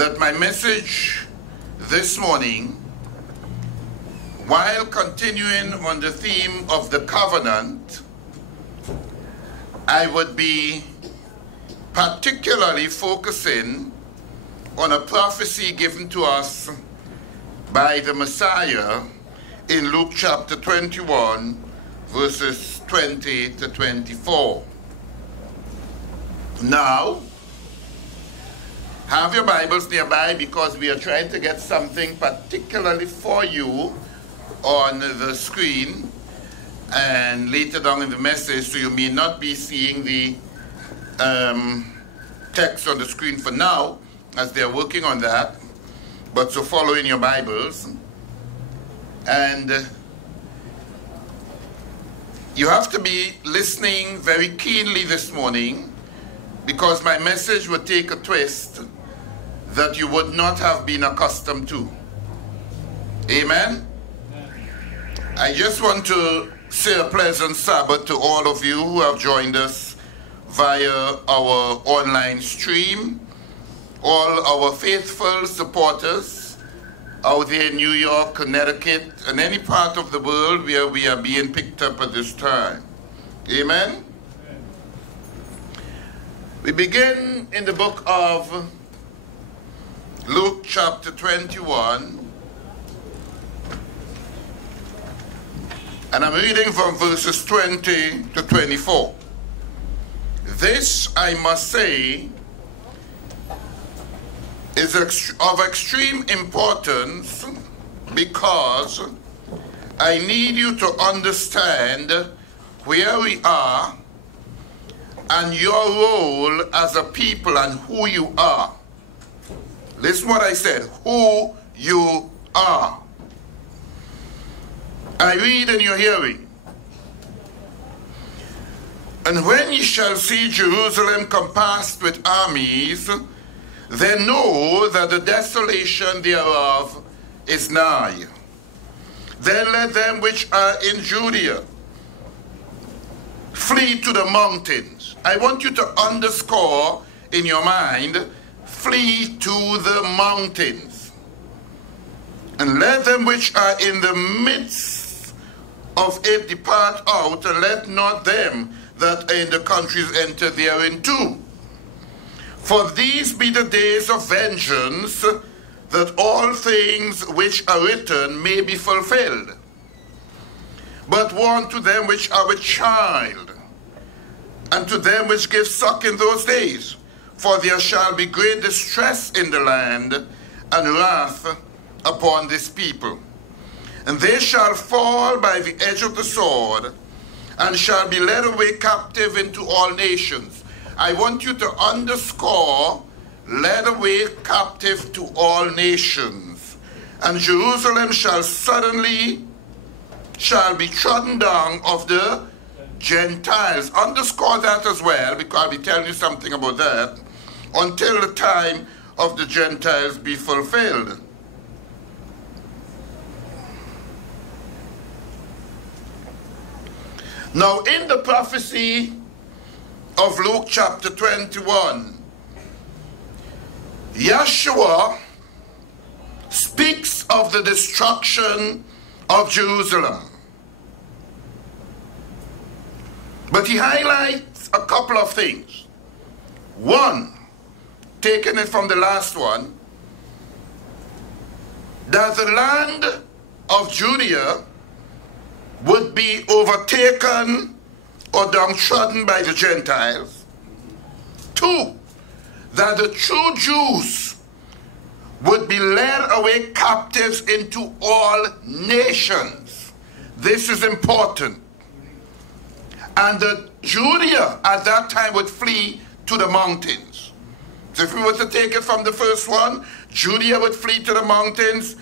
that my message this morning, while continuing on the theme of the covenant, I would be particularly focusing on a prophecy given to us by the Messiah in Luke chapter 21, verses 20 to 24. Now, have your Bibles nearby because we are trying to get something particularly for you on the screen and later down in the message, so you may not be seeing the text on the screen for now as they're working on that, but so follow in your Bibles. And you have to be listening very keenly this morning because my message would take a twist that you would not have been accustomed to. Amen? I just want to say a pleasant Sabbath to all of you who have joined us via our online stream, all our faithful supporters out there in New York, Connecticut, and any part of the world where we are being picked up at this time. Amen? We begin in the book of Luke chapter 21, and I'm reading from verses 20 to 24. This, I must say, is of extreme importance because I need you to understand where we are and your role as a people and who you are. Listen what I said, who you are. I read and you're hearing. And when ye shall see Jerusalem compassed with armies, then know that the desolation thereof is nigh. Then let them which are in Judea flee to the mountains. I want you to underscore in your mind, flee to the mountains. And let them which are in the midst of it depart out, and let not them that are in the countries enter therein too. For these be the days of vengeance, that all things which are written may be fulfilled. But woe unto them which are with child, and to them which give suck in those days. For there shall be great distress in the land, and wrath upon this people. And they shall fall by the edge of the sword, and shall be led away captive into all nations. I want you to underscore, led away captive to all nations. And Jerusalem shall suddenly be trodden down of the Gentiles. Underscore that as well, because I'll be telling you something about that, until the time of the Gentiles be fulfilled. Now, in the prophecy of Luke chapter 21, Yeshua speaks of the destruction of Jerusalem. But he highlights a couple of things. One, taking it from the last one, that the land of Judea would be overtaken or downtrodden by the Gentiles. Two, that the true Jews would be led away captives into all nations. This is important. And that Judea at that time would flee to the mountains. So if we were to take it from the first one, Judea would flee to the mountains,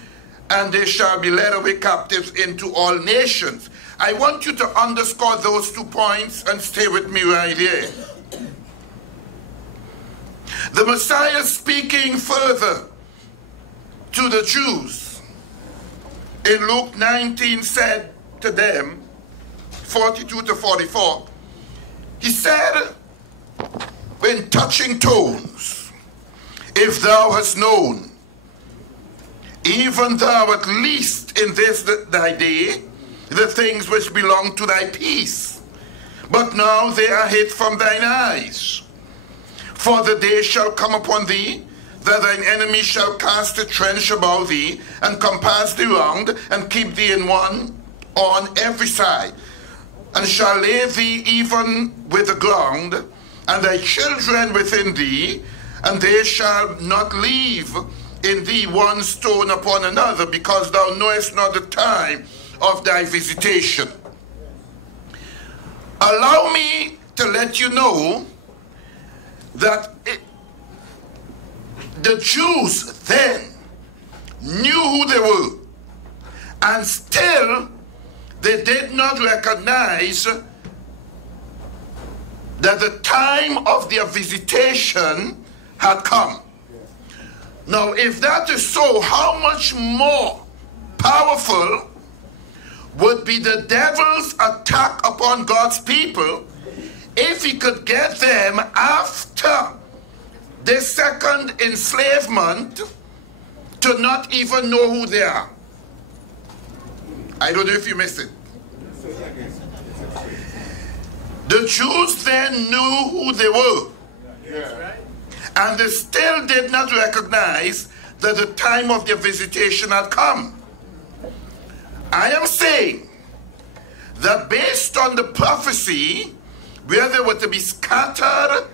and they shall be led away captives into all nations. I want you to underscore those 2 points and stay with me right here. The Messiah speaking further to the Jews in Luke 19 said to them, 42 to 44, he said in touching tones, if thou hast known, even thou at least in this thy day, the things which belong to thy peace. But now they are hid from thine eyes. For the day shall come upon thee, that thine enemy shall cast a trench about thee, and compass thee round, and keep thee in one on every side, and shall lay thee even with the ground, and thy children within thee, and they shall not leave in thee one stone upon another, because thou knowest not the time of thy visitation. Allow me to let you know that the Jews then knew who they were, and still they did not recognize that the time of their visitation had come. Now, if that is so, how much more powerful would be the devil's attack upon God's people if he could get them after the second enslavement to not even know who they are? I don't know if you missed it. The Jews then knew who they were. Yeah. And they still did not recognize that the time of their visitation had come. I am saying that based on the prophecy, where they were to be scattered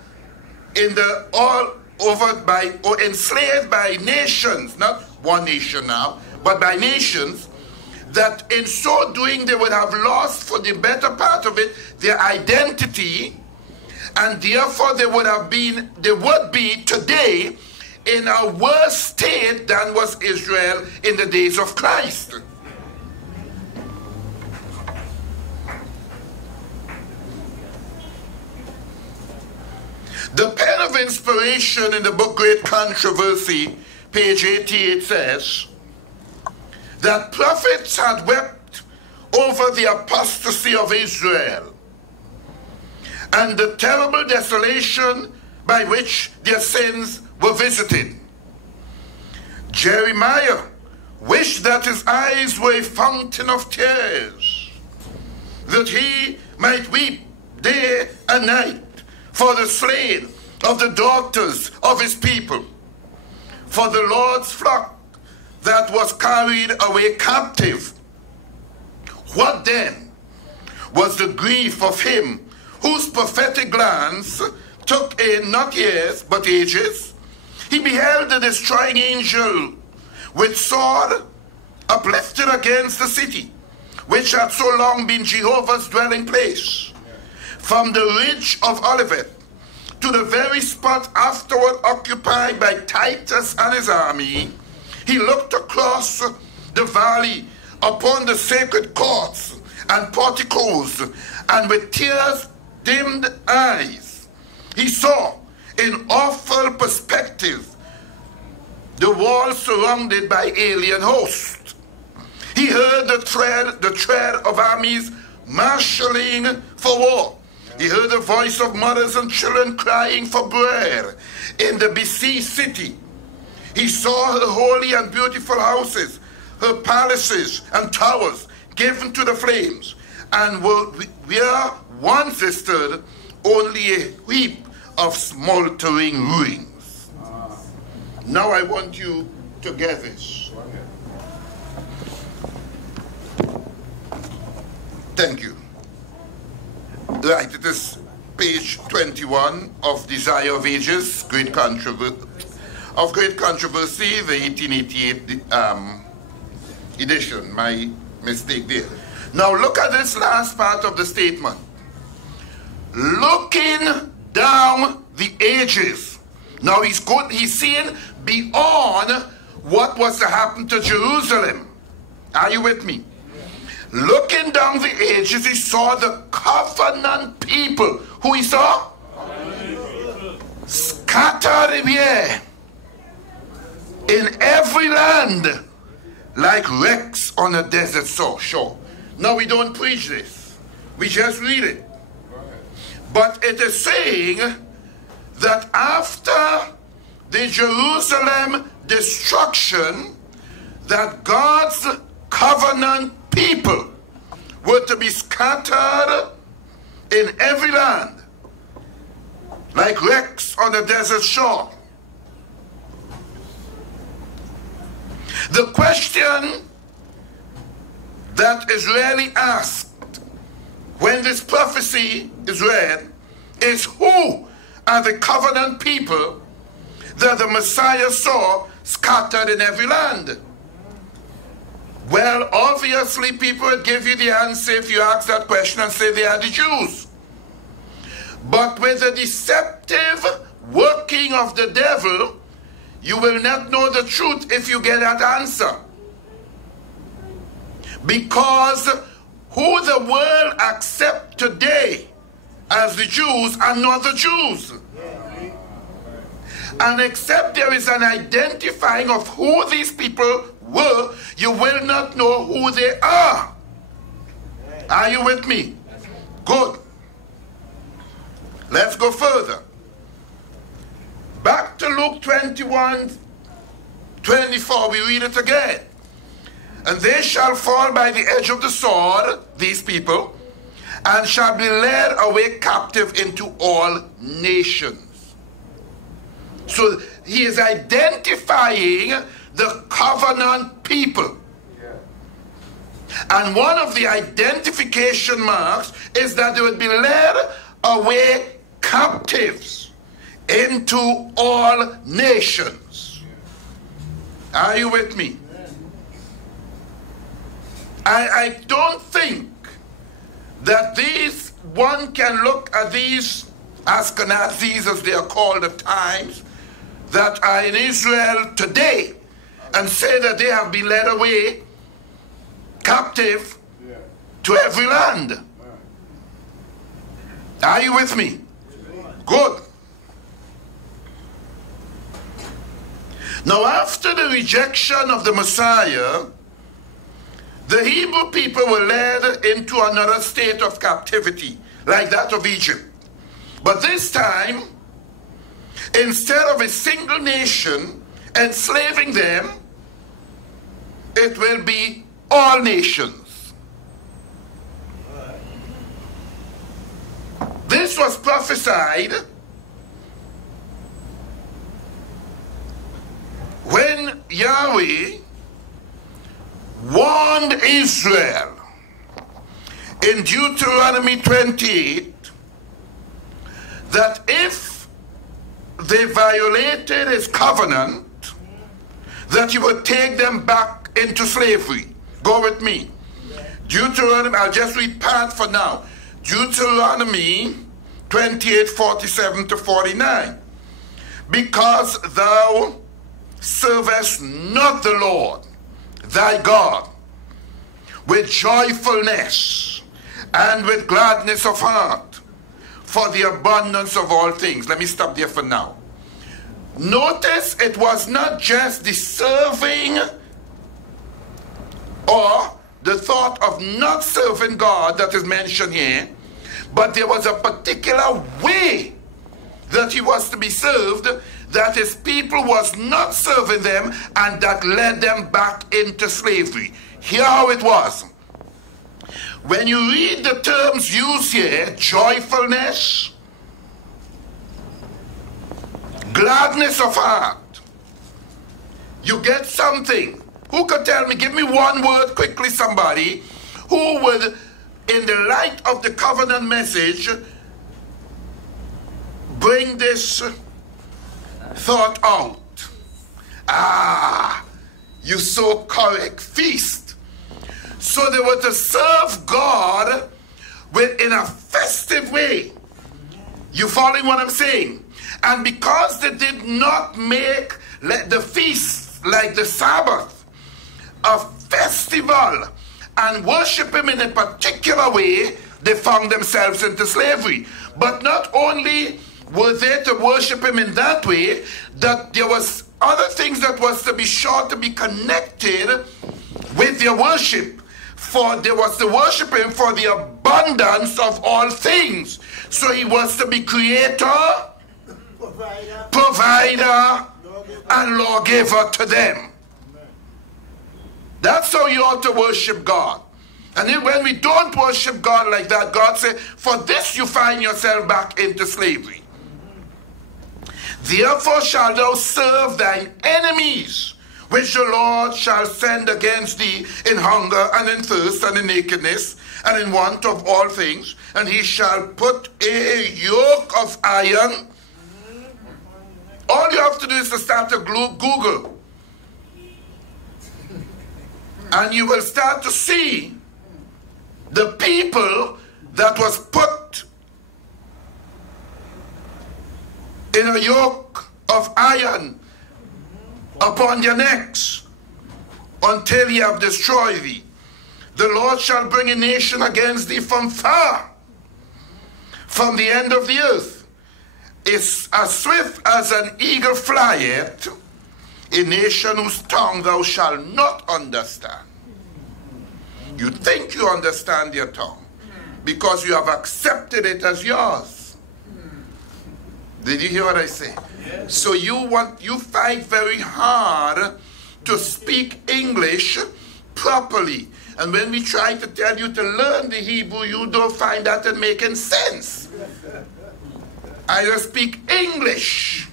in the all over by or enslaved by nations, not one nation now, but by nations, that in so doing they would have lost for the better part of it their identity, and therefore they would be today in a worse state than was Israel in the days of Christ. The pen of inspiration in the book Great Controversy, page 88, says that prophets had wept over the apostasy of Israel and the terrible desolation by which their sins were visited. Jeremiah wished that his eyes were a fountain of tears, that he might weep day and night for the slain of the daughters of his people, for the Lord's flock that was carried away captive. What then was the grief of him whose prophetic glance took in not years but ages? He beheld the destroying angel with sword uplifted against the city, which had so long been Jehovah's dwelling place. From the ridge of Olivet to the very spot afterward occupied by Titus and his army, he looked across the valley upon the sacred courts and porticos, and with tears-dimmed eyes, he saw in awful perspective the walls surrounded by alien hosts. He heard the tread of armies marshalling for war. He heard the voice of mothers and children crying for bread in the besieged city. He saw her holy and beautiful houses, her palaces and towers given to the flames, and where once they stood only a heap of smoldering ruins. Now I want you to get this. Thank you. Right, it is page 21 of Desire of Ages, Great Controversy, the 1888 edition. My mistake there. Now look at this last part of the statement. Looking down the ages. Now he's seeing beyond what was to happen to Jerusalem. Are you with me? Looking down the ages, he saw the covenant people. Who he saw? Scattered here in every land like wrecks on a desert shore. Now we don't preach this. We just read it. But it is saying that after the Jerusalem destruction, that God's covenant people were to be scattered in every land, like wrecks on the desert shore. The question that is really asked when this prophecy is read is, who are the covenant people that the Messiah saw scattered in every land? Well, obviously people would give you the answer if you ask that question and say they are the Jews. But with the deceptive working of the devil, you will not know the truth if you get that answer. Because who the world accept today as the Jews are not the Jews. And except there is an identifying of who these people were, you will not know who they are. Are you with me? Good. Let's go further. Back to Luke 21:24, we read it again. And they shall fall by the edge of the sword, these people, and shall be led away captive into all nations. So he is identifying the covenant people. And one of the identification marks is that they would be led away captives into all nations. Are you with me? I don't think that one can look at these Ashkenazis, as they are called at times, that are in Israel today and say that they have been led away captive to every land. Are you with me? Good. Now, after the rejection of the Messiah, the Hebrew people were led into another state of captivity, like that of Egypt. But this time, instead of a single nation enslaving them, it will be all nations. This was prophesied when Yahweh warned Israel in Deuteronomy 28 that if they violated his covenant, that he would take them back into slavery. Go with me. Deuteronomy, I'll just read part for now. Deuteronomy 28:47 to 49. Because thou servest not the Lord thy God with joyfulness and with gladness of heart for the abundance of all things. Let me stop there for now. Notice it was not just the serving or the thought of not serving God that is mentioned here, but there was a particular way that he was to be served, that his people was not serving them, and that led them back into slavery. Hear how it was. When you read the terms used here, joyfulness, gladness of heart, you get something. Who could tell me, give me one word quickly, somebody, who would, in the light of the covenant message, bring this thought out? Ah, you so correct. Feast. So they were to serve God in a festive way. You following what I'm saying? And because they did not make the feast like the Sabbath a festival and worship him in a particular way, they found themselves into slavery. But not only were they to worship him in that way, that there was other things that was to be sure to be connected with their worship. For they was to worship him for the abundance of all things. So he was to be creator, provider, and lawgiver to them. That's how you ought to worship God. And then when we don't worship God like that, God says, for this you find yourself back into slavery. Therefore shalt thou serve thine enemies, which the Lord shall send against thee in hunger and in thirst and in nakedness and in want of all things. And he shall put a yoke of iron. All you have to do is to start to Google. And you will start to see the people that was put in a yoke of iron upon their necks until he have destroyed thee. The Lord shall bring a nation against thee from far, from the end of the earth. Is as swift as an eagle flieth, a nation whose tongue thou shalt not understand. You think you understand your tongue because you have accepted it as yours. Did you hear what I say? Yes. So you fight very hard to speak English properly. And when we try to tell you to learn the Hebrew, you don't find that it making sense. I just speak English.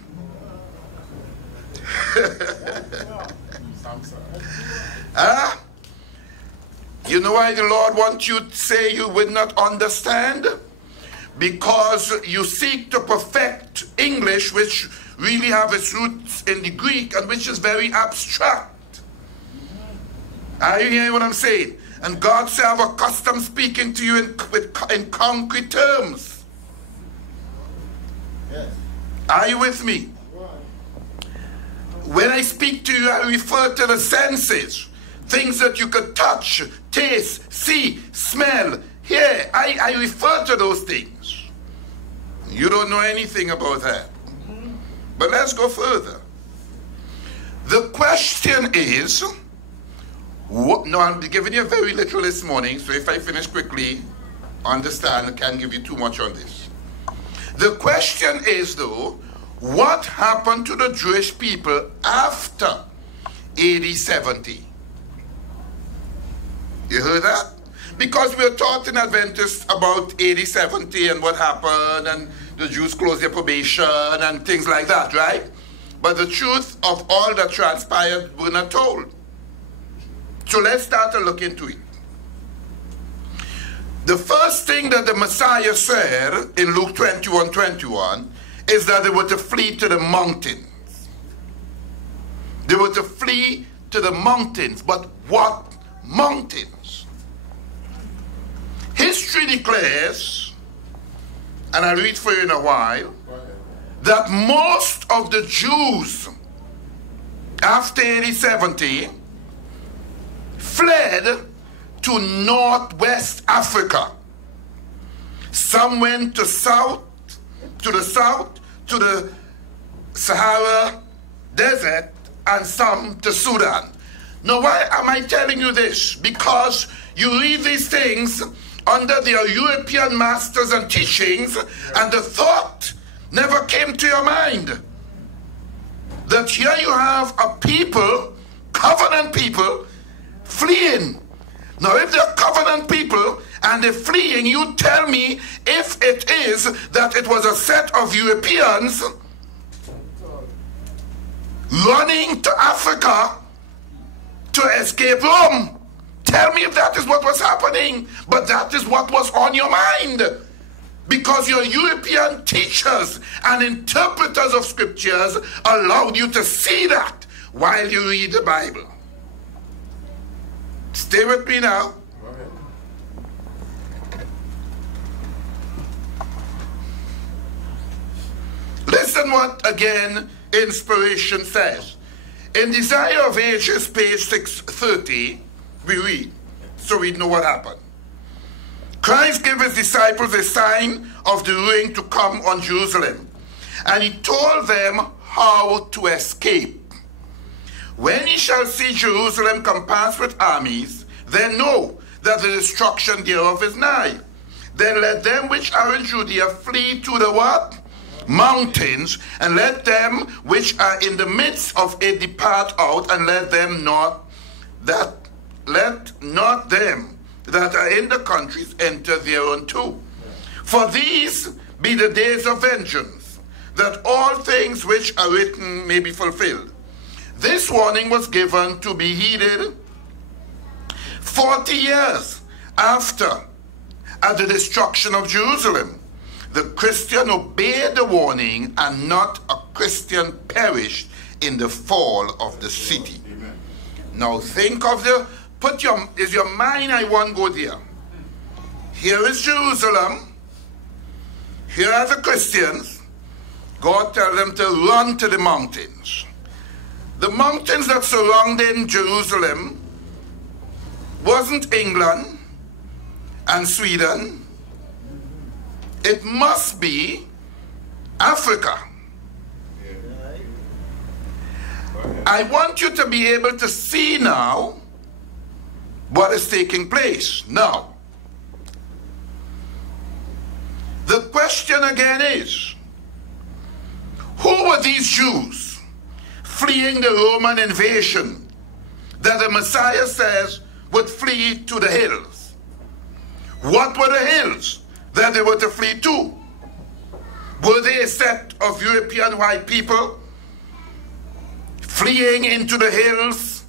You know why the Lord wants you to say you will not understand? Because you seek to perfect English, which really have its roots in the Greek and which is very abstract. Are you hearing what I'm saying? And God said, I'm accustomed speaking to you in concrete terms. Yes. Are you with me? When I speak to you, I refer to the senses. Things that you could touch, taste, see, smell, hear. I refer to those things. You don't know anything about that. But let's go further. The question is, no, I'm giving you very little this morning, so if I finish quickly, understand, I can't give you too much on this. The question is, though, what happened to the Jewish people after AD 70? You heard that? Because we're taught in Adventists about AD 70 and what happened, and the Jews closed their probation and things like that, right? But the truth of all that transpired, we're not told. So let's start to look into it. The first thing that the Messiah said in Luke 21:21 is that they were to flee to the mountains. They were to flee to the mountains. But what mountains? History declares, and I'll read for you in a while, that most of the Jews after AD 70 fled to northwest Africa. Some went to the south, to the Sahara Desert, and some to Sudan. Now, why am I telling you this? Because you read these things under their European masters and teachings, and the thought never came to your mind that here you have a people, covenant people, fleeing. Now, if they're covenant people and they're fleeing, you tell me if it is that it was a set of Europeans running to Africa to escape Rome. Tell me if that is what was happening. But that is what was on your mind. Because your European teachers and interpreters of scriptures allowed you to see that while you read the Bible. Stay with me now. Listen what, again, inspiration says. In Desire of Ages, page 630, we read, so we know what happened. Christ gave his disciples a sign of the ruin to come on Jerusalem, and he told them how to escape. When ye shall see Jerusalem compassed with armies, then know that the destruction thereof is nigh. Then let them which are in Judea flee to the what? mountains, and let them which are in the midst of it depart out, and let not them that are in the countries enter thereunto. For these be the days of vengeance, that all things which are written may be fulfilled. This warning was given to be heeded 40 years after, at the destruction of Jerusalem. The Christian obeyed the warning, and not a Christian perished in the fall of the city. Amen. Now think of is your mind, I won't go there. Here is Jerusalem. Here are the Christians. God tells them to run to the mountains. The mountains that surrounded Jerusalem wasn't England and Sweden. It must be Africa. I want you to be able to see now what is taking place. Now, the question again is, who were these Jews fleeing the Roman invasion that the Messiah says would flee to the hills? What were the hills that they were to flee to? Were they a set of European white people fleeing into the hills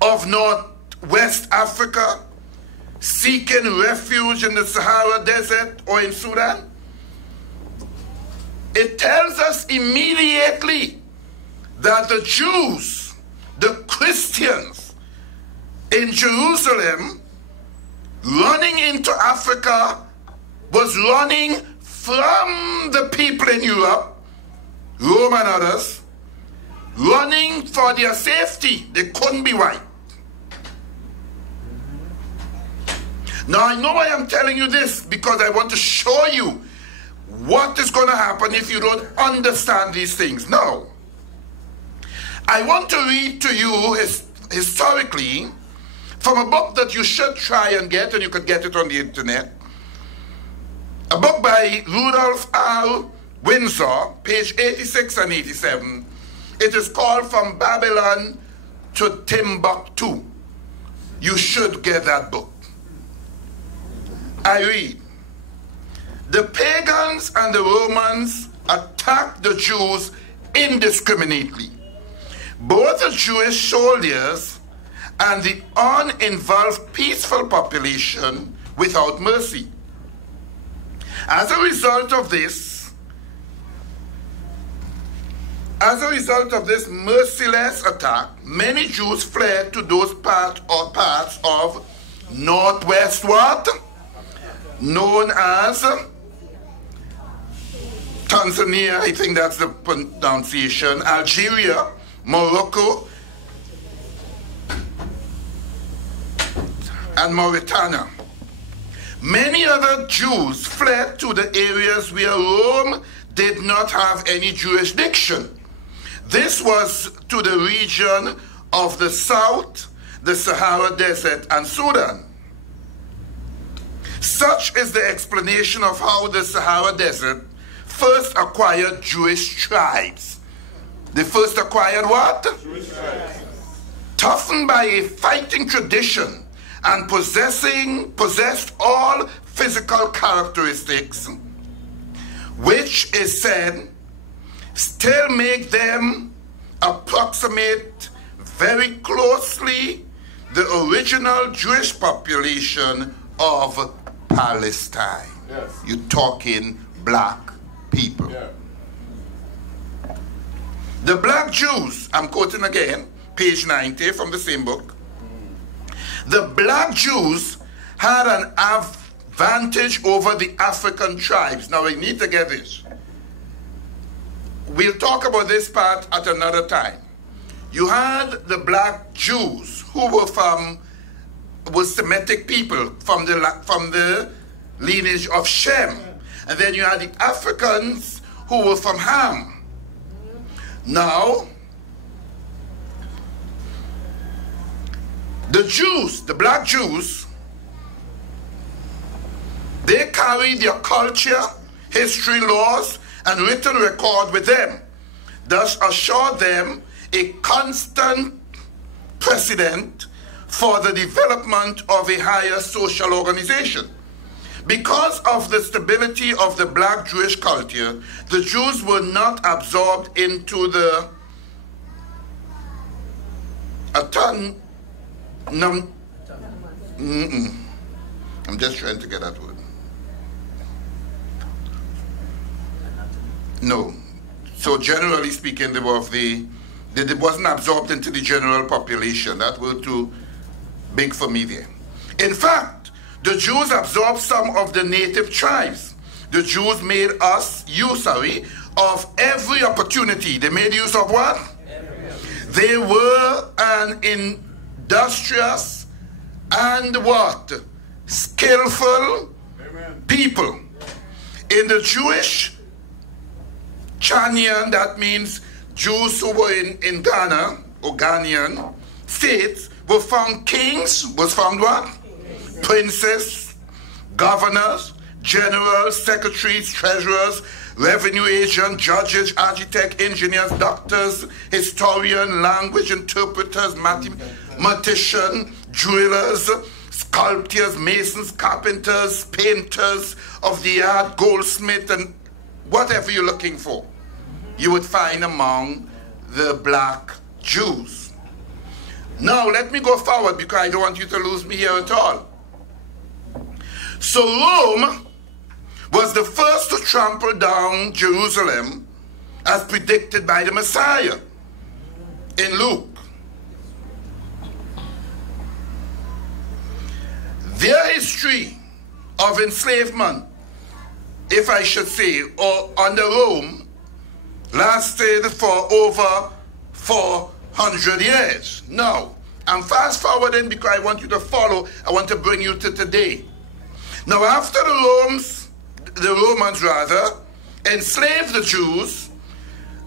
of Northwest Africa, seeking refuge in the Sahara Desert or in Sudan? It tells us immediately that the Jews, the Christians in Jerusalem, running into Africa, was running from the people in Europe, Rome and others, running for their safety. They couldn't be white. Now I know I am telling you this because I want to show you what is going to happen if you don't understand these things. Now, I want to read to you historically from a book that you should try and get, and you could get it on the internet. A book by Rudolph R. Windsor, page 86 and 87. It is called From Babylon to Timbuktu. You should get that book. I read, the pagans and the Romans attacked the Jews indiscriminately. Both the Jewish soldiers and the uninvolved peaceful population without mercy. As a result of this merciless attack, many Jews fled to those parts of Northwest what? Known as Tanzania, I think that's the pronunciation, Algeria, Morocco, and Mauritania. Many other Jews fled to the areas where Rome did not have any jurisdiction. This was to the region of the south, the Sahara Desert, and Sudan. Such is the explanation of how the Sahara Desert first acquired Jewish tribes. They first acquired what? Jewish tribes. Toughened by a fighting tradition and possessed all physical characteristics, which is said still make them approximate very closely the original Jewish population of Palestine. Yes. You're talking black people. Yeah. The black Jews, I'm quoting again, page 90 from the same book. The black Jews had an advantage over the African tribes. Now we need to get this. We'll talk about this part at another time. You had the black Jews who were Semitic people from the lineage of Shem. And then you had the Africans who were from Ham. Now, the Jews, the black Jews, they carry their culture, history, laws, and written record with them, thus assure them a constant precedent for the development of a higher social organization. Because of the stability of the black Jewish culture, the Jews were not absorbed into the I'm just trying to get that word. No. So generally speaking, they wasn't absorbed into the general population. That word too big for me there. In fact, the Jews absorbed some of the native tribes. The Jews made use of every opportunity. They made use of what? They were an industrious and what? Skillful people. In the Jewish Ghanaian, that means Jews who were in Ghana or Ghanaian states, were found kings, was found what? Princes, governors, generals, secretaries, treasurers, revenue agents, judges, architects, engineers, doctors, historians, language interpreters, mathematicians, jewelers, sculptors, masons, carpenters, painters of the art, goldsmiths, and whatever you're looking for, you would find among the black Jews. Now, let me go forward because I don't want you to lose me here at all. So Rome was the first to trample down Jerusalem as predicted by the Messiah in Luke. Their history of enslavement, if I should say, or under Rome, lasted for over 400 years. Now, I'm fast forwarding because I want you to follow. I want to bring you to today. Now, after the Romans enslaved the Jews,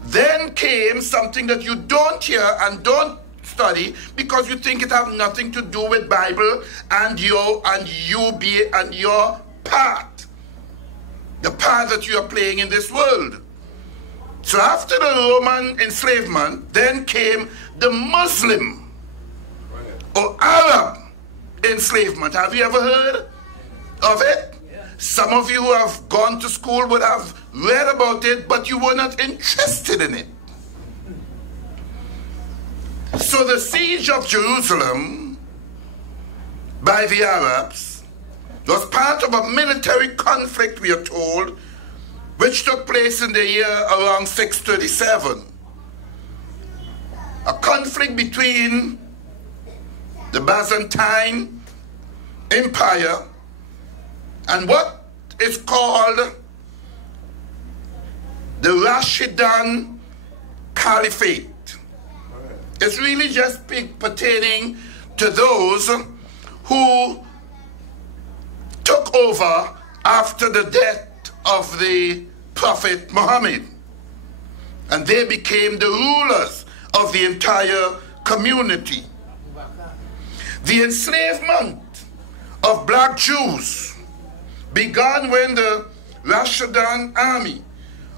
then came something that you don't hear and don't study because you think it has nothing to do with Bible and your part, the part that you are playing in this world. So after the Roman enslavement, then came the Muslim or Arab enslavement. Have you ever heard of it? Some of you who have gone to school would have read about it, but you were not interested in it. So the siege of Jerusalem by the Arabs was part of a military conflict, we are told, which took place in the year around 637. A conflict between the Byzantine Empire and what is called the Rashidun Caliphate. It's really just pertaining to those who took over after the death of the Prophet Muhammad. And they became the rulers of the entire community. The enslavement of black Jews began when the Rashidun army,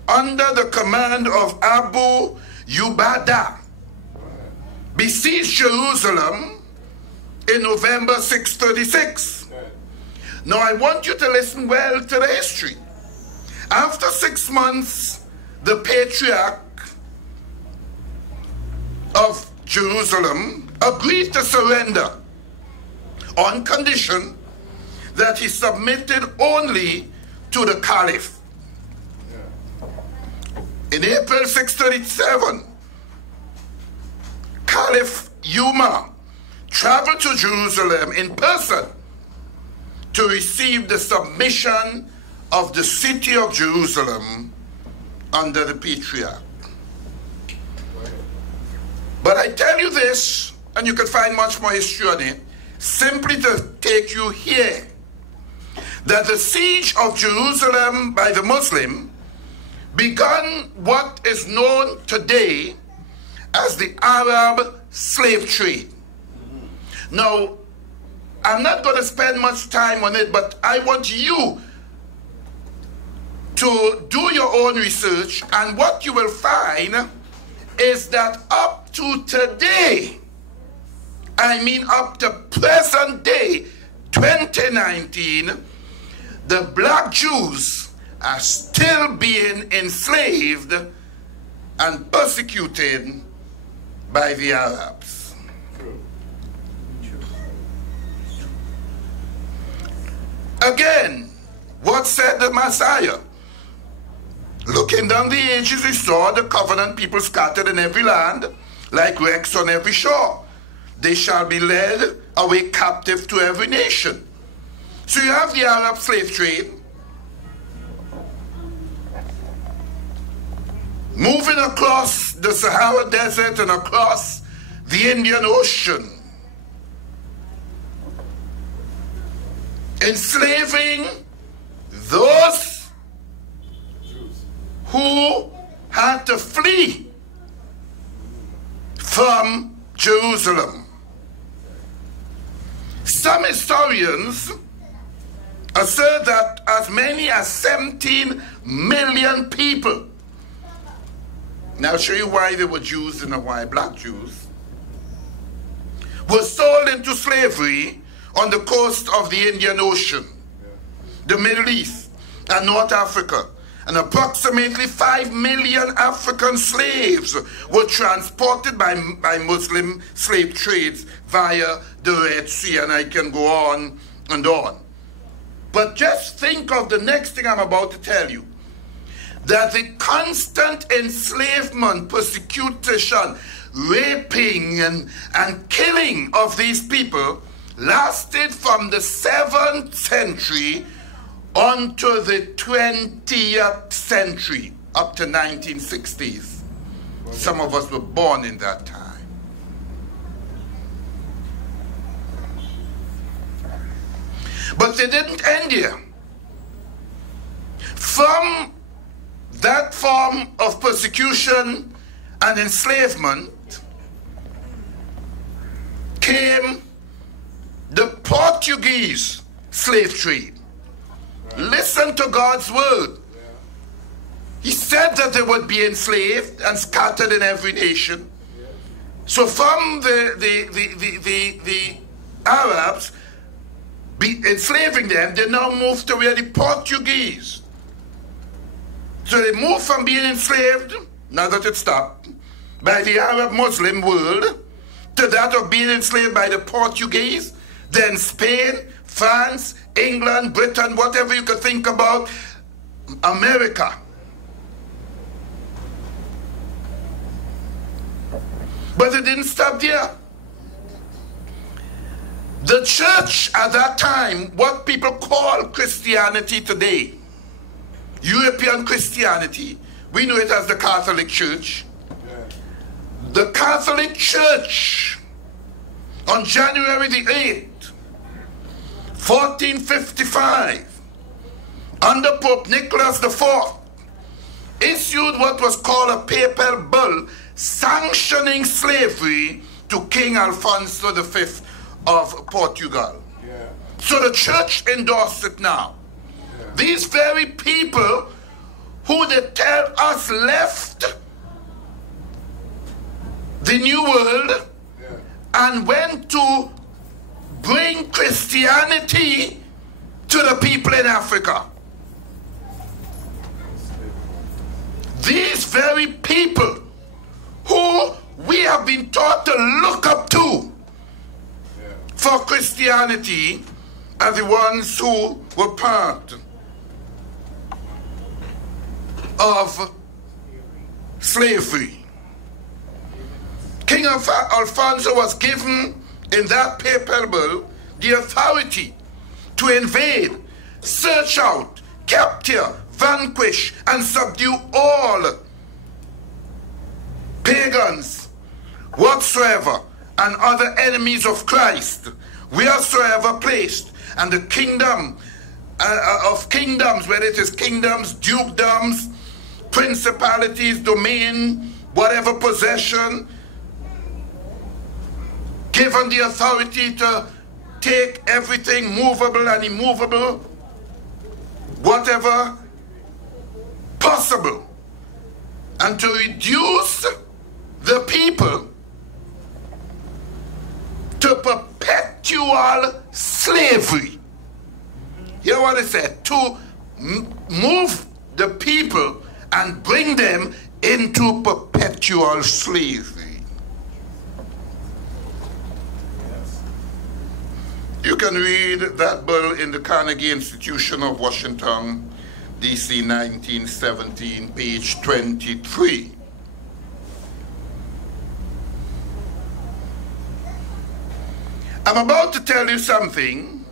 under the command of Abu Ubaidah, besieged Jerusalem in November 636. Now I want you to listen well to the history. After 6 months, the patriarch of Jerusalem agreed to surrender on condition that he submitted only to the Caliph. In April 637, Caliph Umar traveled to Jerusalem in person to receive the submission of the city of Jerusalem under the patriarch. But I tell you this, and you can find much more history on it, simply to take you here, that the siege of Jerusalem by the Muslim began what is known today as the Arab slave trade. Now, I'm not going to spend much time on it, but I want you to do your own research, and what you will find is that up to today, I mean up to present day, 2019, the black Jews are still being enslaved and persecuted by the Arabs. Again, what said the Messiah? Looking down the ages, we saw the covenant people scattered in every land, like wrecks on every shore. They shall be led away captive to every nation. So you have the Arab slave trade moving across the Sahara Desert and across the Indian Ocean, enslaving those who had to flee from Jerusalem. Some historians assert that as many as 17 million people. Now I'll show you why they were Jews and why black Jews were sold into slavery on the coast of the Indian Ocean, the Middle East, and North Africa. And approximately 5 million African slaves were transported by Muslim slave trades via the Red Sea, and I can go on and on. But just think of the next thing I'm about to tell you, that the constant enslavement, persecution, raping, and killing of these people lasted from the 7th century onto the 20th century, up to 1960s. Some of us were born in that time. But they didn't end here. From that form of persecution and enslavement came the Portuguese slave trade. Listen to God's word. He said that they would be enslaved and scattered in every nation. So from the Arabs enslaving them, they now moved to where the Portuguese. So they moved from being enslaved, now that it stopped, by the Arab Muslim world, to that of being enslaved by the Portuguese, then Spain, France, England, Britain, whatever you could think about, America. But it didn't stop there. The church at that time, what people call Christianity today, European Christianity, we know it as the Catholic Church. The Catholic Church, on January the 8th, 1455, under Pope Nicholas IV, issued what was called a papal bull sanctioning slavery to King Alfonso V of Portugal. So the church endorsed it now. These very people who they tell us left the New World and went to bring Christianity to the people in Africa. These very people who we have been taught to look up to for Christianity are the ones who were part of slavery. King Alfonso was given in that papal bull the authority to invade, search out, capture, vanquish, and subdue all pagans whatsoever and other enemies of Christ wheresoever placed. And the kingdom of kingdoms, whether it is kingdoms, dukedoms, principalities, domain, whatever possession, given the authority to take everything movable and immovable, whatever possible and to reduce the people to perpetual slavery. Hear what it said, to move the people and bring them into perpetual slavery. You can read that bill in the Carnegie Institution of Washington, D.C., 1917, page 23. I'm about to tell you something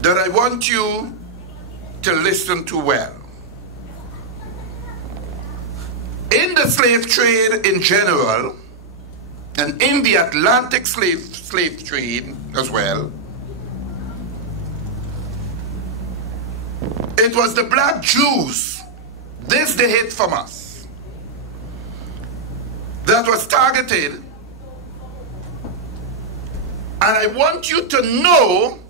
that I want you to listen to well. In the slave trade in general, and in the Atlantic slave trade as well, it was the black Jews, this they hid from us, that was targeted. And I want you to know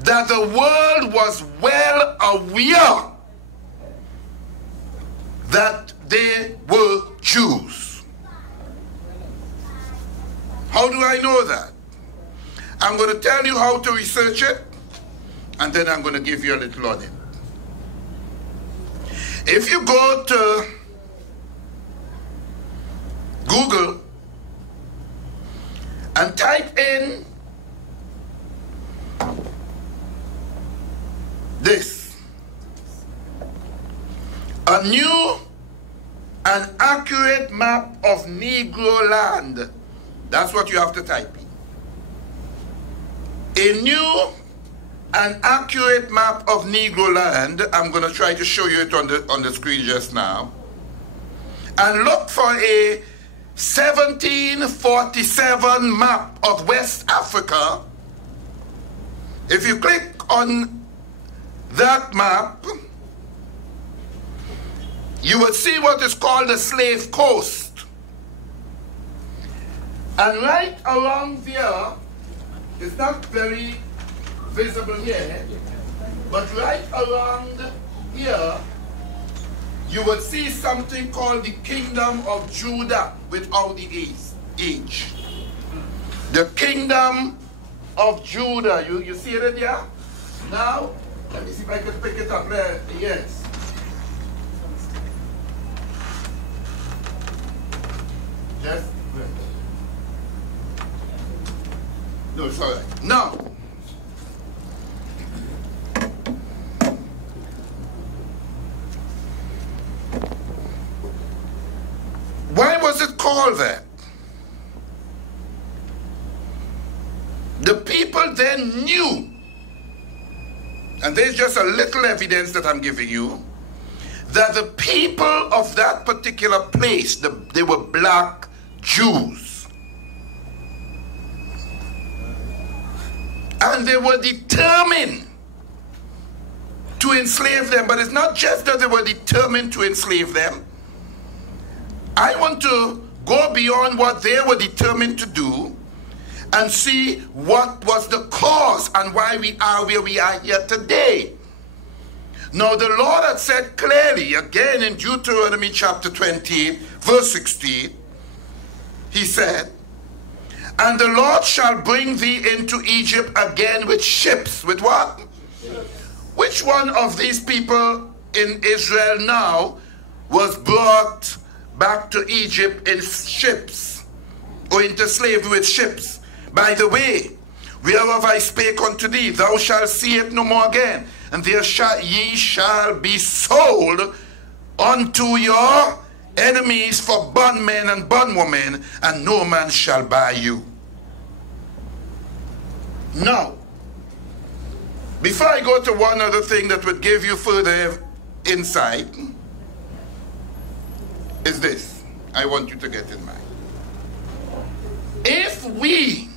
that the world was well aware that they were Jews. How do I know that? I'm going to tell you how to research it, and then I'm going to give you a little on it. If you go to Google and type in this, a new and accurate map of Negro land. That's what you have to type in. A new and accurate map of Negro land. I'm going to try to show you it on the screen just now. And look for a 1747 map of West Africa. If you click on that map, you will see what is called the Slave Coast. And right around there, it's not very visible here, but right around here, you will see something called the Kingdom of Judah without the H. The Kingdom of Judah. You see it there? Now, let me see if I can pick it up there. Yes. Just wait. No, it's all right. Now, why was it called that? The people then knew, and there's just a little evidence that I'm giving you, that the people of that particular place, they were black Jews. And they were determined to enslave them. But it's not just that they were determined to enslave them. I want to go beyond what they were determined to do and see what was the cause and why we are where we are here today. Now the Lord had said clearly, again in Deuteronomy chapter 20, verse 16, he said, "And the Lord shall bring thee into Egypt again with ships." With what? Which one of these people in Israel now was brought back to Egypt in ships, or into slavery with ships? By the way, whereof I spake unto thee, thou shalt see it no more again, and there ye shall be sold unto your enemies for bondmen and bondwomen, and no man shall buy you. Now, before I go to one other thing that would give you further insight, is this I want you to get in mind. If we,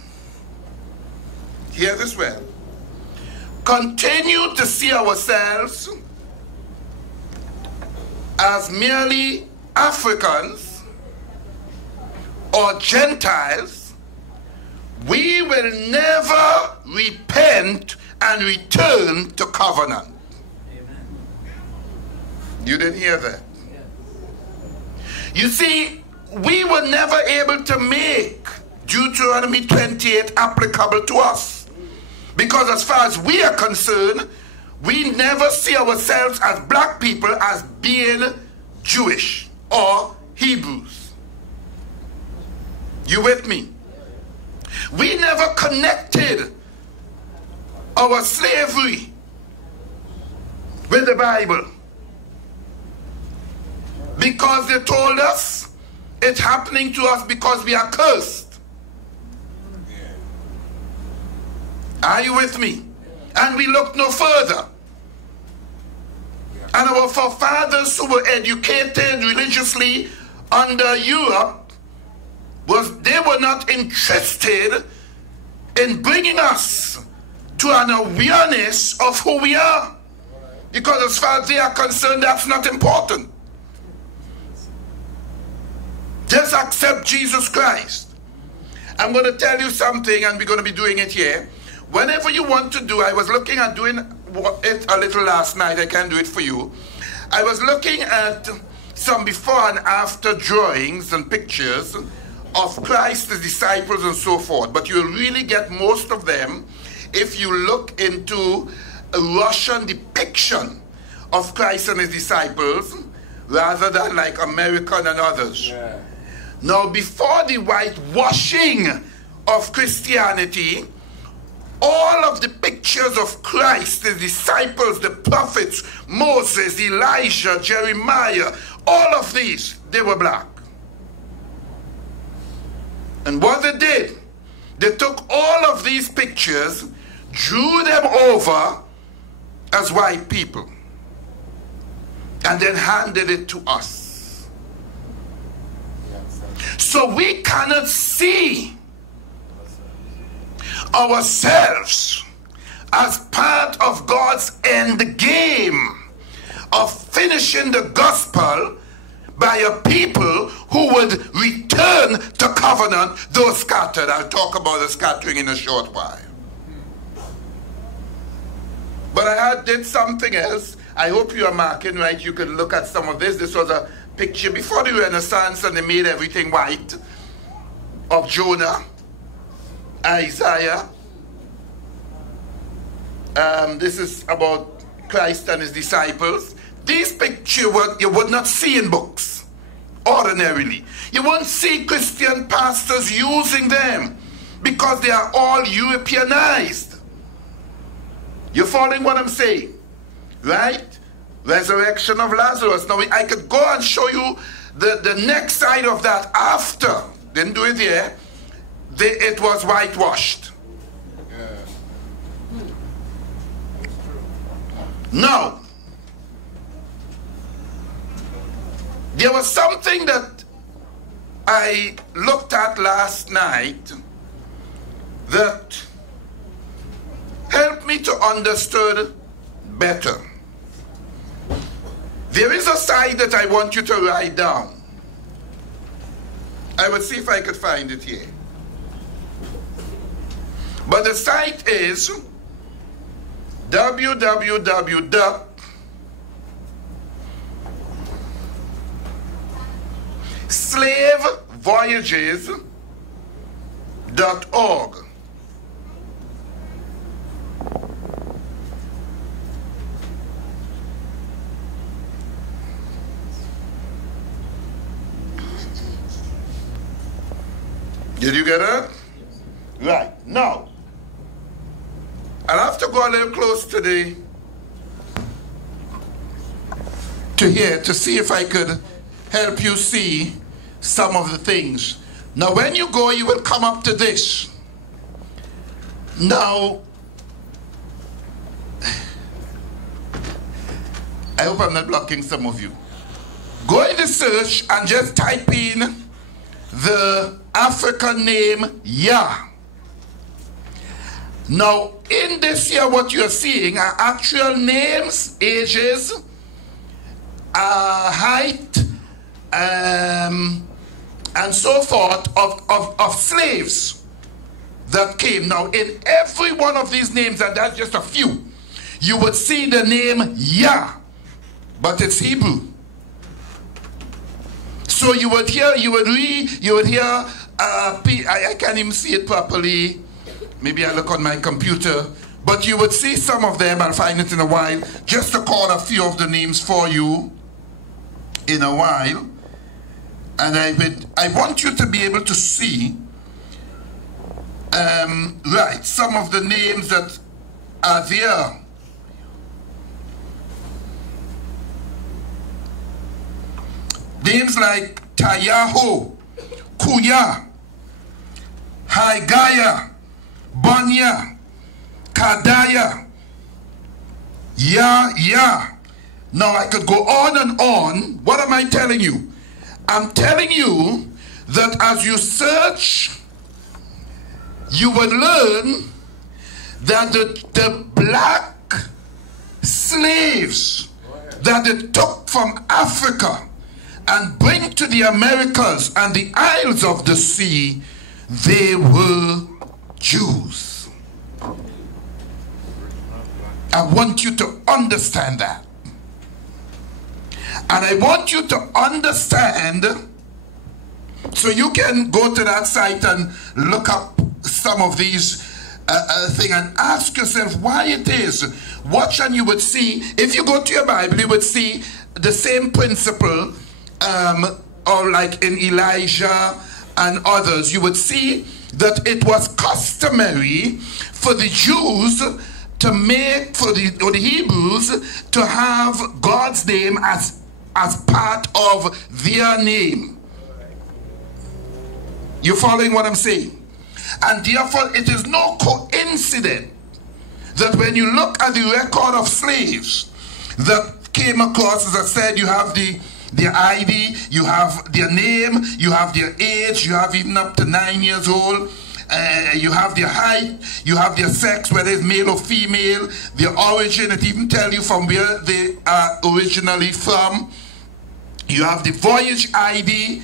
hear this well, continue to see ourselves as merely Africans or Gentiles, we will never repent and return to covenant. Amen. You didn't hear that? You see, we were never able to make Deuteronomy 28 applicable to us. Because as far as we are concerned, we never see ourselves as black people as being Jewish or Hebrews. You with me? We never connected our slavery with the Bible. Because they told us it's happening to us because we are cursed. Are you with me? And we look no further. And our forefathers who were educated religiously under Europe, they were not interested in bringing us to an awareness of who we are. Because as far as they are concerned, that's not important. Just accept Jesus Christ. I'm going to tell you something, and we're going to be doing it here. Whenever you want to do, I was looking at doing it a little last night. I can do it for you. I was looking at some before and after drawings and pictures of Christ's disciples and so forth. But you'll really get most of them if you look into a Russian depiction of Christ and his disciples rather than like American and others. Yeah. Now, before the whitewashing of Christianity, all of the pictures of Christ, the disciples, the prophets, Moses, Elijah, Jeremiah, all of these, they were black. And what they did, they took all of these pictures, drew them over as white people, and then handed it to us. So we cannot see ourselves as part of God's end game of finishing the gospel by a people who would return to covenant, though scattered. I'll talk about the scattering in a short while. But I did something else. I hope you are marking right. You can look at some of this. This was a picture before the Renaissance, and they made everything white, of Jonah, Isaiah. This is about Christ and his disciples. These pictures you would not see in books ordinarily. You won't see Christian pastors using them because they are all Europeanized. You're following what I'm saying? Right? Resurrection of Lazarus. Now, I could go and show you the next side of that after. Didn't do it here. It was whitewashed. Yeah. Now, there was something that I looked at last night that helped me to understand better. There is a side that I want you to write down. I will see if I could find it here. But the site is www.slavevoyages.org. Did you get it? Right. Now, I'll have to go a little close to here to see if I could help you see some of the things. Now, when you go, you will come up to this. Now, I hope I'm not blocking some of you. Go in the search and just type in the African name Yah. Now, in this here, what you're seeing are actual names, ages, height, and so forth of slaves that came. Now, in every one of these names, and that's just a few, you would see the name Yah. but it's Hebrew. So you would hear, I can't even see it properly. Maybe I look on my computer. But you would see some of them, I'll find it in a while, just to call a few of the names for you in a while. And I want you to be able to see, right, some of the names that are there. Names like Tayaho, Kuya, Haigaya, Banya, Kadaya, Ya. Now I could go on and on. What am I telling you? I'm telling you that as you search, you will learn that the black slaves that it took from Africa and bring to the Americas and the Isles of the Sea, they were Jews. I want you to understand that. And I want you to understand, so you can go to that site and look up some of these things and ask yourself why it is. Watch and you would see, if you go to your Bible, you would see the same principle, or like in Elijah and others, you would see that it was customary for the Jews to make, or the Hebrews to have God's name as part of their name. You following what I'm saying? And therefore it is no coincidence that when you look at the record of slaves that came across, as I said, you have their ID, you have their name, you have their age, you have even up to 9 years old, you have their height, you have their sex, whether it's male or female, their origin, it even tells you from where they are originally from. You have the voyage ID,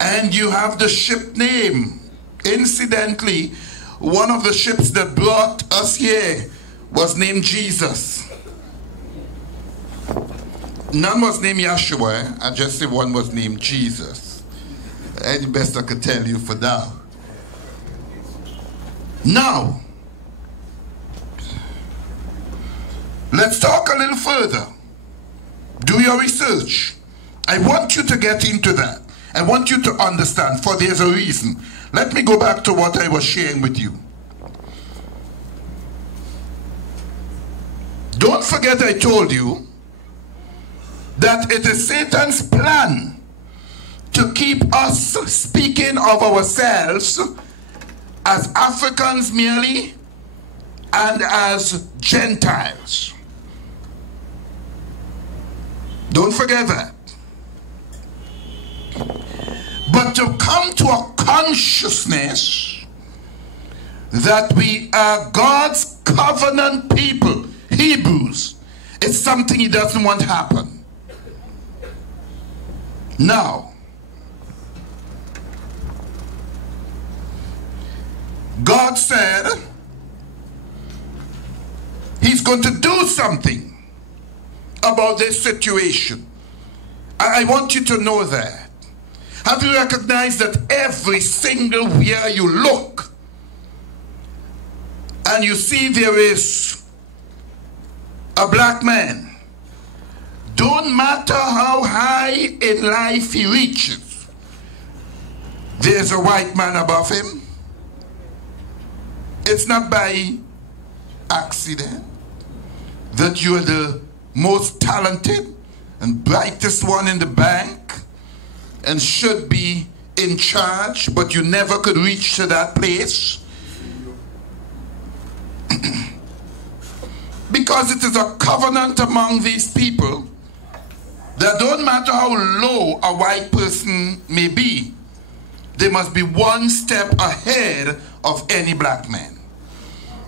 and you have the ship name. Incidentally, one of the ships that brought us here was named Jesus. None was named Yeshua. I just say one was named Jesus. Any best I could tell you for now. Now, let's talk a little further. Do your research. I want you to get into that. I want you to understand, for there's a reason. Let me go back to what I was sharing with you. Don't forget I told you that it is Satan's plan to keep us speaking of ourselves as Africans merely and as Gentiles. Don't forget that. But to come to a consciousness that we are God's covenant people, Hebrews, it's something he doesn't want to happen. Now, God said he's going to do something about this situation. I want you to know that. Have you recognized that every single where you look and you see there is a black man, don't matter how high in life he reaches, there's a white man above him. It's not by accident that you are the most talented and brightest one in the bank and should be in charge, but you never could reach to that place. Because it is a covenant among these people that don't matter how low a white person may be, they must be one step ahead of any black man.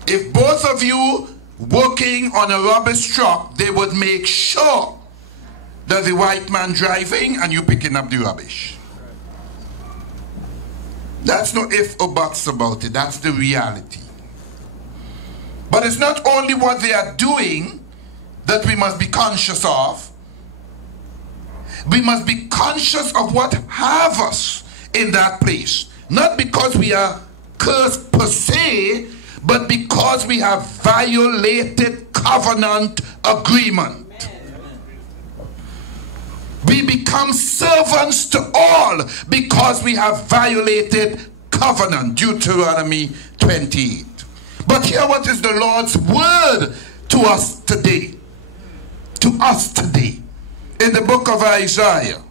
If both of you working on a rubbish truck, they would make sure that the white man driving and you picking up the rubbish. That's no ifs or buts about it. That's the reality. But it's not only what they are doing that we must be conscious of, We must be conscious of what have us in that place. Not because we are cursed per se, but because we have violated covenant agreement. We become servants to all because we have violated covenant. Deuteronomy 28. But here what is the Lord's word to us today? To us today. In the book of Isaiah.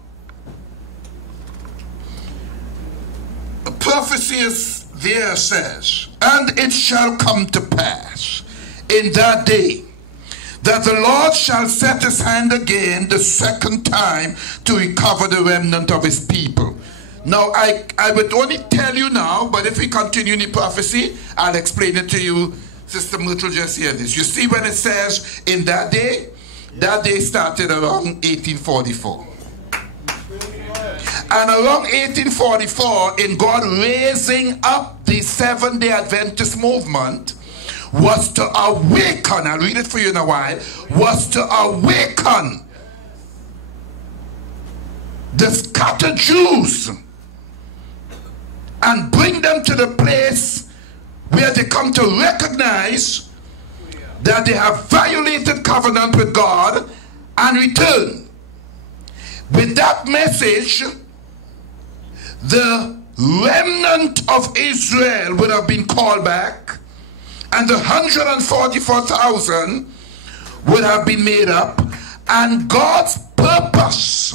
The prophecy is there says, and it shall come to pass in that day that the Lord shall set his hand again the second time to recover the remnant of his people. Now, I would only tell you now, but if we continue in the prophecy, I'll explain it to you. Sister Myrtle just hear this. You see when it says in that day started around 1844. And around 1844, in God raising up the Seventh-day Adventist movement, was to awaken, I'll read it for you in a while, was to awaken the scattered Jews and bring them to the place where they come to recognize that they have violated covenant with God and return. With that message, the remnant of Israel would have been called back, and the 144,000 would have been made up, and God's purpose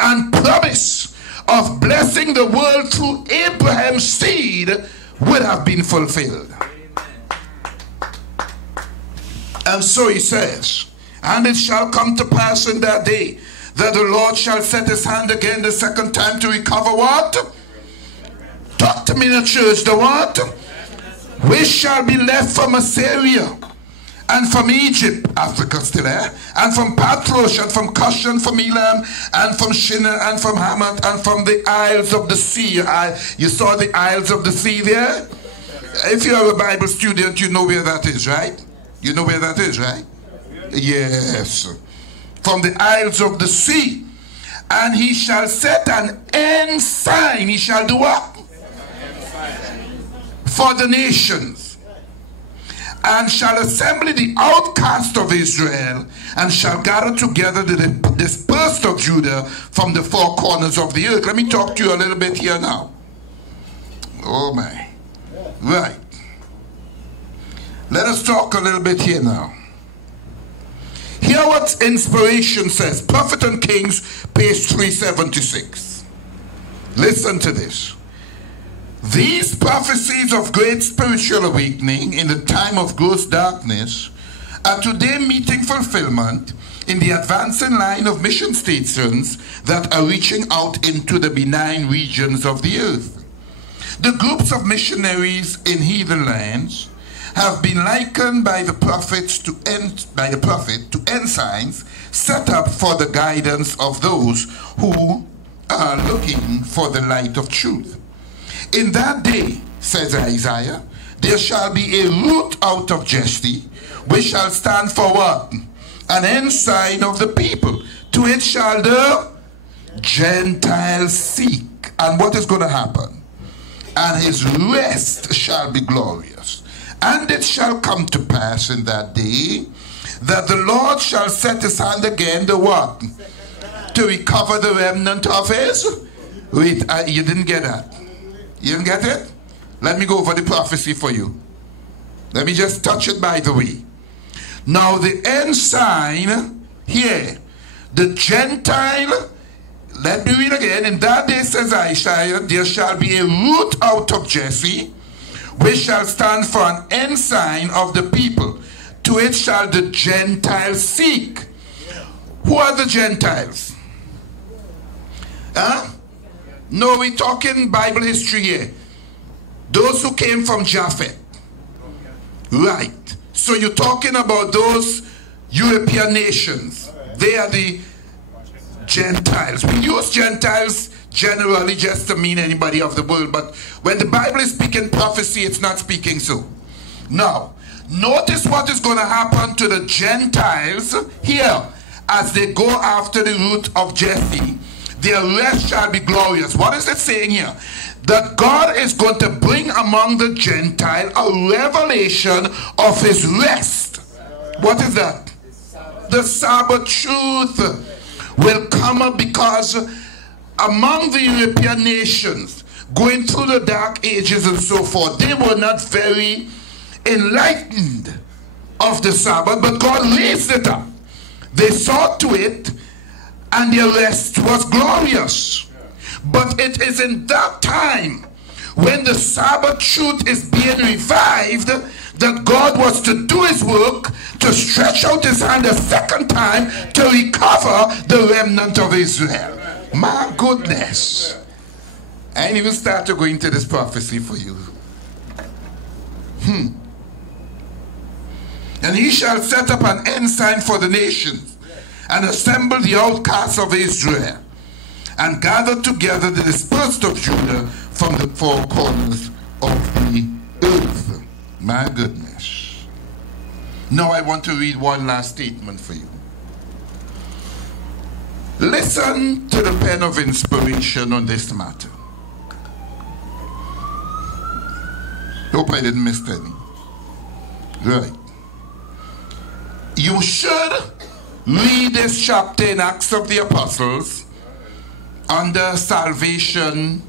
and promise of blessing the world through Abraham's seed would have been fulfilled. And so he says, and it shall come to pass in that day that the Lord shall set his hand again the second time to recover what? Talk to me in the church. The what? Which shall be left from Assyria and from Egypt, Africa still there, and from Patrosh and from Cush and from Elam and from Shinar and from Hamath and from the isles of the sea. You saw the isles of the sea there? If you are a Bible student, you know where that is, right? You know where that is, right? Yes. From the isles of the sea. And he shall set an ensign. He shall do what? For the nations. And shall assemble the outcast of Israel, and shall gather together the dispersed of Judah from the four corners of the earth. Let me talk to you a little bit here now. Oh my. Right. Let us talk a little bit here now. Hear what inspiration says. Prophet and Kings, page 376. Listen to this. These prophecies of great spiritual awakening in the time of gross darkness are today meeting fulfillment in the advancing line of mission stations that are reaching out into the benign regions of the earth. The groups of missionaries in heathen lands have been likened by the prophet to ensigns set up for the guidance of those who are looking for the light of truth. In that day, says Isaiah, there shall be a root out of Jesse, which shall stand for what? An ensign of the people. To it shall the Gentiles seek. And what is going to happen? And his rest shall be glorious. And it shall come to pass in that day that the Lord shall set his hand again to what? To recover the remnant of his. Wait, you didn't get that. You didn't get it? Let me go over the prophecy for you. Let me just touch it by the way. Now the ensign here, the Gentile, let me read again. In that day, says Isaiah, there shall be a root out of Jesse, which shall stand for an ensign of the people. To it shall the Gentiles seek. Who are the Gentiles? Huh? No, we're talking Bible history here. Those who came from Japheth. Right. So you're talking about those European nations. They are the Gentiles. We use Gentiles generally just to mean anybody of the world, but when the Bible is speaking prophecy, it's not speaking so. Now, notice what is going to happen to the Gentiles here. as they go after the root of Jesse, their rest shall be glorious. What is it saying here? That God is going to bring among the Gentile a revelation of his rest. What is that? The Sabbath truth will come up, because among the European nations, going through the dark ages and so forth, they were not very enlightened of the Sabbath, but God raised it up. They saw to it, and their rest was glorious. But it is in that time, when the Sabbath truth is being revived, that God was to do his work, to stretch out his hand a second time to recover the remnant of Israel. My goodness. I ain't even start to go into this prophecy for you. And he shall set up an ensign for the nations, and assemble the outcasts of Israel, and gather together the dispersed of Judah from the four corners of the earth. My goodness. Now I want to read one last statement for you. Listen to the pen of inspiration on this matter. Hope I didn't miss any. Right. You should read this chapter in Acts of the Apostles under salvation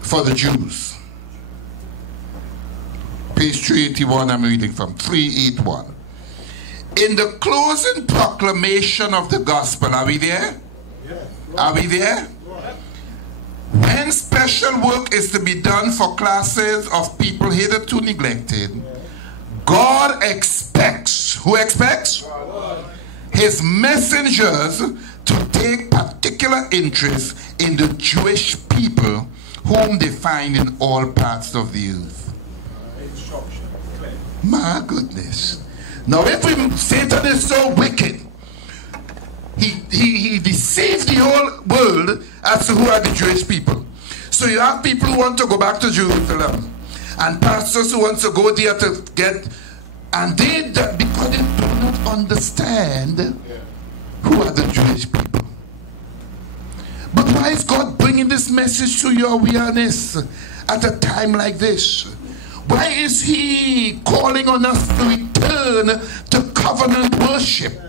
for the Jews. Page 381, I'm reading from 381. In the closing proclamation of the gospel, are we there? Are we there? When special work is to be done for classes of people hitherto neglected, God expects, who expects? His messengers to take particular interest in the Jewish people whom they find in all parts of the earth. My goodness. Now if Satan is so wicked, he deceived the whole world as to who are the Jewish people. So you have people who want to go back to Jerusalem, and pastors who want to go there to get, and they, because they do not understand who are the Jewish people. But why is God bringing this message to your awareness at a time like this? Why is he calling on us to return to covenant worship?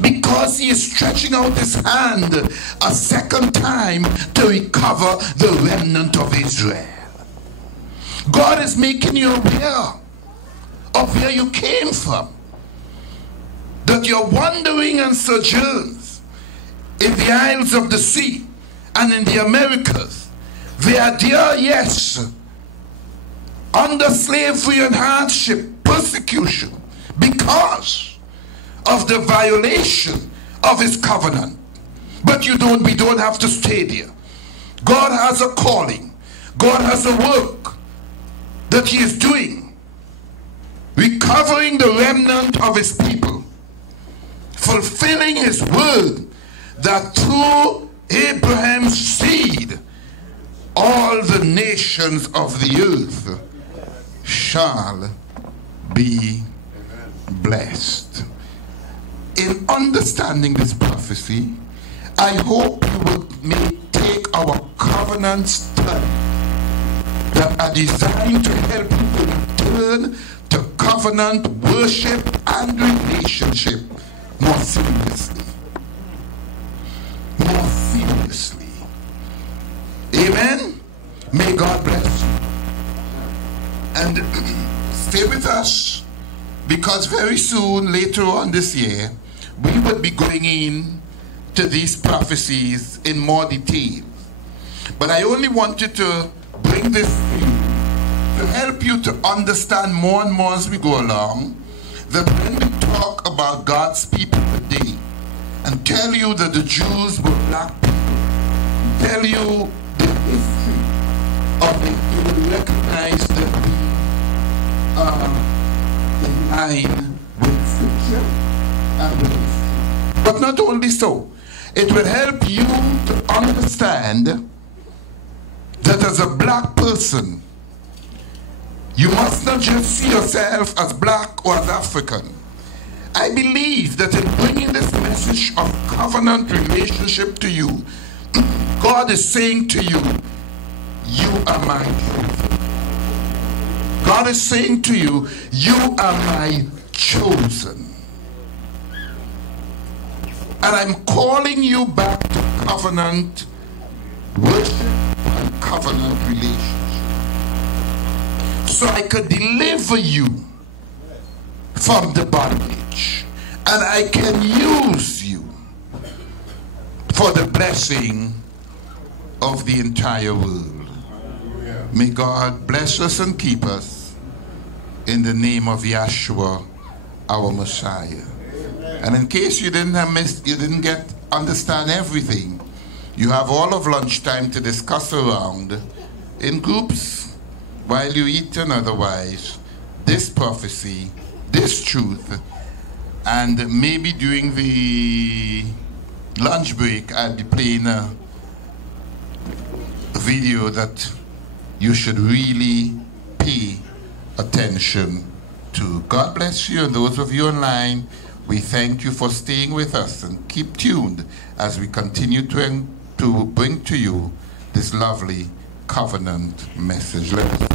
Because he is stretching out his hand a second time to recover the remnant of Israel. God is making you aware of where you came from. That you're wandering and sojourns in the isles of the sea and in the Americas. They are there, yes, under slavery and hardship, persecution, because of the violation of his covenant. But we don't have to stay there. God has a calling. God has a work that he is doing, recovering the remnant of his people, fulfilling his word that through Abraham's seed all the nations of the earth shall be blessed. In understanding this prophecy, I hope you may take our covenant study that are designed to help you to return to covenant worship and relationship more seriously. More seriously. Amen? May God bless you. And stay with us, because very soon, later on this year, we will be going in to these prophecies in more detail. But I only wanted to bring this to you to help you to understand more and more as we go along, that when we talk about God's people today and tell you that the Jews were black people, tell you the history of it, you will recognize that we are in line with Scripture and with history. But not only so, it will help you to understand that as a black person, you must not just see yourself as black or as African. I believe that in bringing this message of covenant relationship to you, God is saying to you, you are my chosen. God is saying to you, you are my chosen. And I'm calling you back to covenant worship and covenant relationship, so I could deliver you from the bondage, and I can use you for the blessing of the entire world. May God bless us and keep us in the name of Yeshua, our Messiah. And in case you didn't understand everything, you have all of lunchtime to discuss around in groups while you eat and otherwise this prophecy, this truth, and maybe during the lunch break I'll be playing a video that you should really pay attention to. God bless you, and those of you online, we thank you for staying with us, and keep tuned as we continue to bring to you this lovely covenant message. Let us